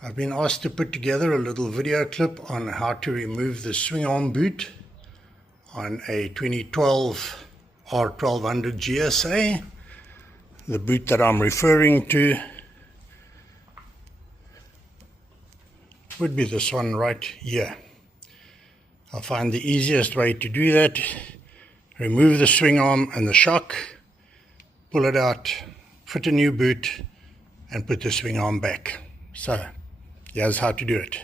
I've been asked to put together a little video clip on how to remove the swing arm boot on a 2012 R1200GSA. The boot that I'm referring to would be this one right here. I'll find the easiest way to do that. Remove the swing arm and the shock, pull it out, fit a new boot, and put the swing arm back. So here's how to do it.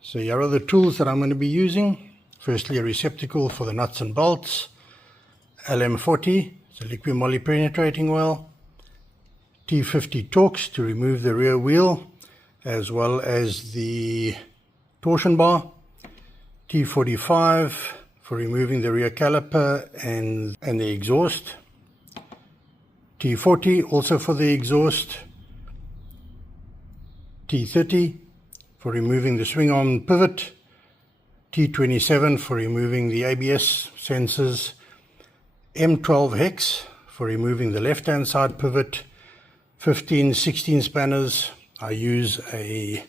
So here are the tools that I'm going to be using. Firstly, a receptacle for the nuts and bolts, LM40, it's a liquid moly penetrating well, T50 Torx to remove the rear wheel, as well as the torsion bar, T45 for removing the rear caliper and the exhaust, T40 also for the exhaust, T30 for removing the swing arm pivot, T27 for removing the ABS sensors, M12 hex for removing the left hand side pivot, 15, 16 spanners. I use a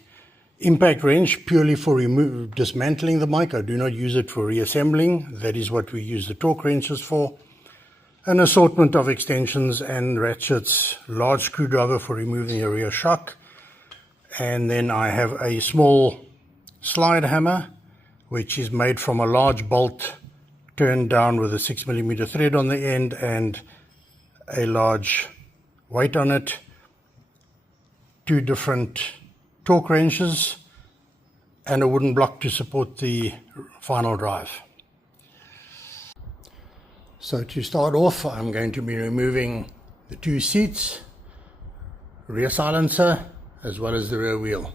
impact wrench purely for dismantling the mic. I do not use it for reassembling. That is what we use the torque wrenches for. An assortment of extensions and ratchets, large screwdriver for removing the rear shock, and then I have a small slide hammer which is made from a large bolt turned down with a 6mm thread on the end and a large weight on it, two different torque wrenches, and a wooden block to support the final drive. So to start off, I'm going to be removing the two seats, rear silencer, as well as the rear wheel.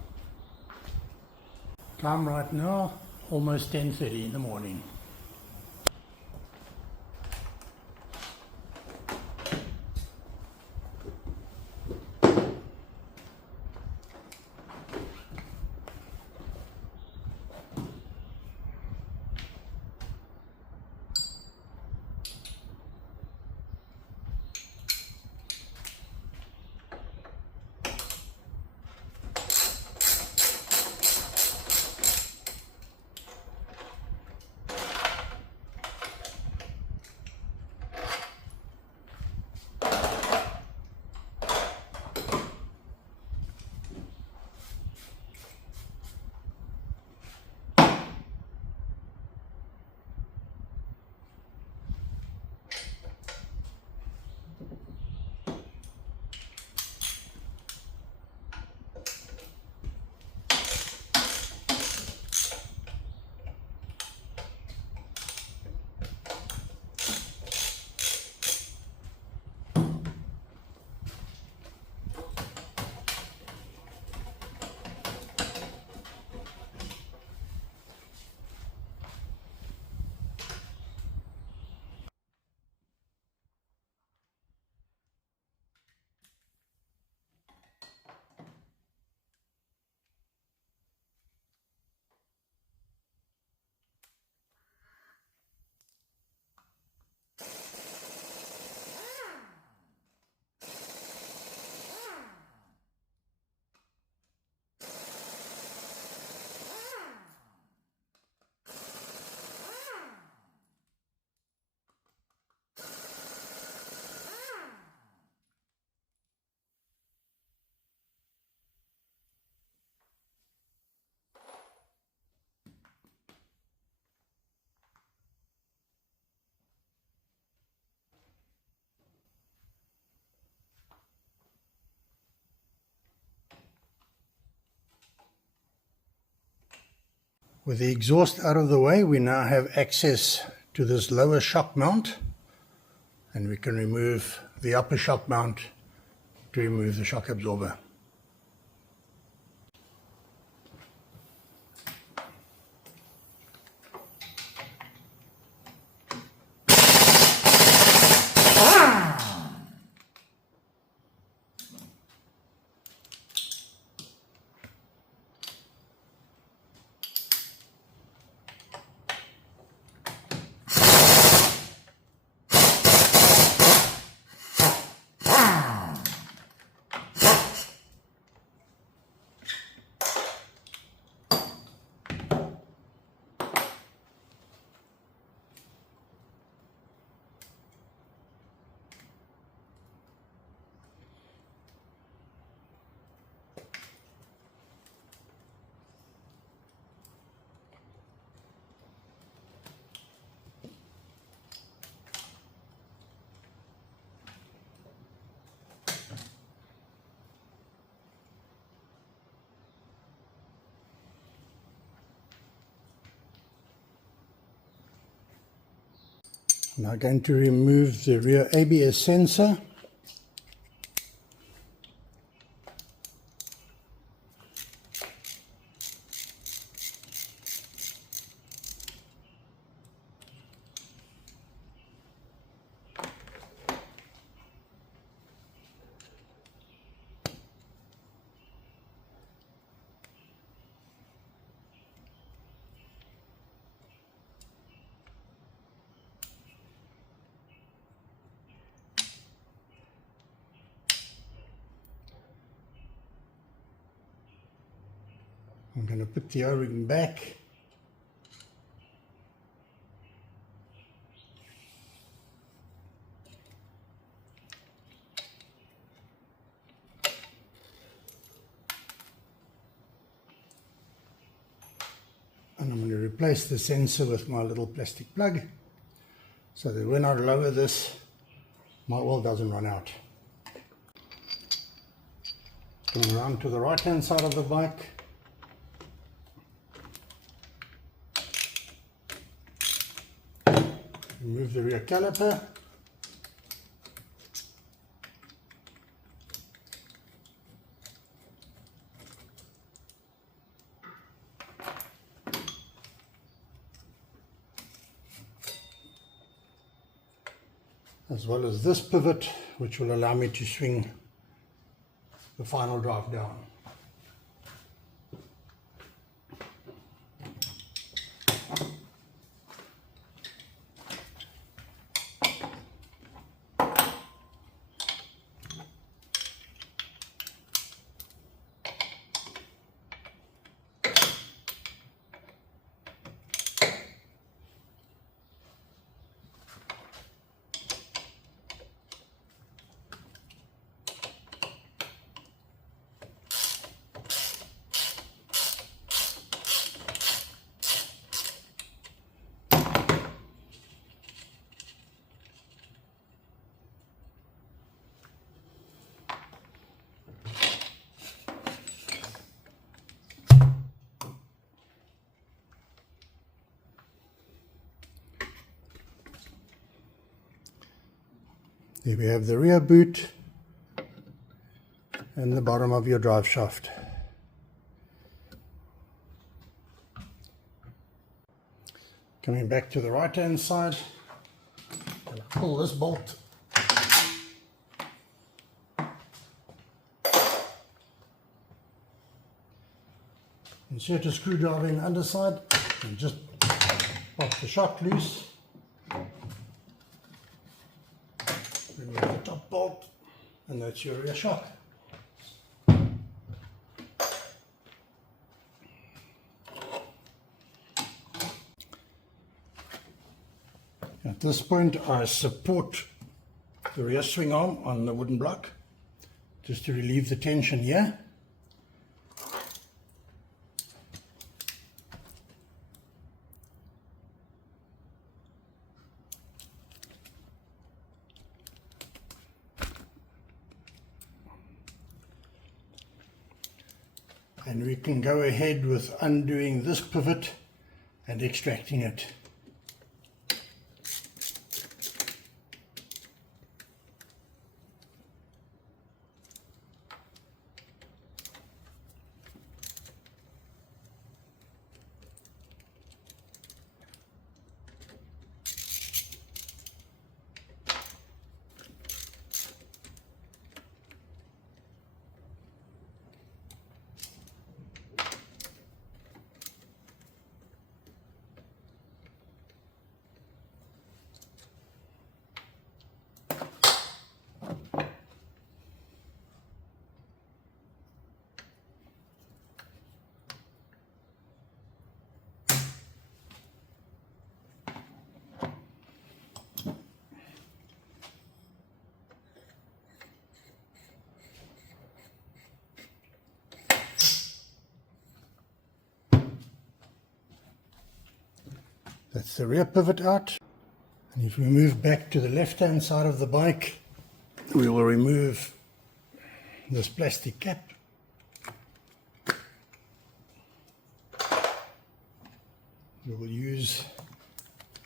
Time right now, almost 10:30 in the morning. With the exhaust out of the way, we now have access to this lower shock mount, and we can remove the upper shock mount to remove the shock absorber. Now going to remove the rear ABS sensor. I'm going to put the O-ring back. And I'm going to replace the sensor with my little plastic plug so that when I lower this, my oil doesn't run out. Going around to the right hand side of the bike. Remove the rear caliper. As well as this pivot, which will allow me to swing the final drive down. There we have the rear boot and the bottom of your drive shaft. Coming back to the right hand side, and I pull this bolt. Insert a screwdriver in the underside and just pop the shock loose. Remove the top bolt, and that's your rear shock. At this point, I support the rear swing arm on the wooden block just to relieve the tension here. And we can go ahead with undoing this pivot and extracting it. That's the rear pivot out. And if we move back to the left-hand side of the bike, we will remove this plastic cap. We will use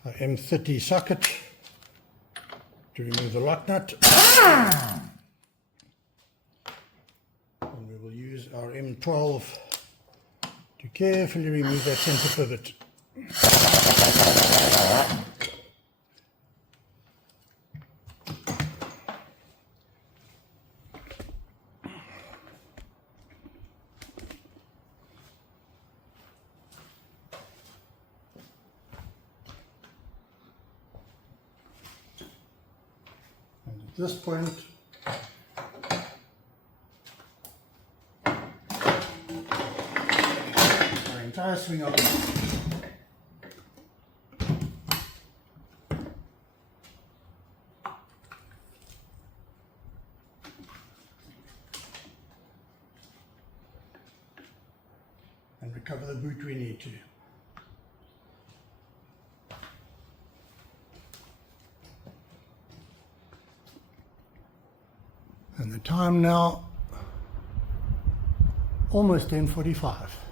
our M30 socket to remove the lock nut. And we will use our M12 to carefully remove that center pivot. And at this point, our entire swing arm and recover the boot we need to. And the time now, almost 10:45.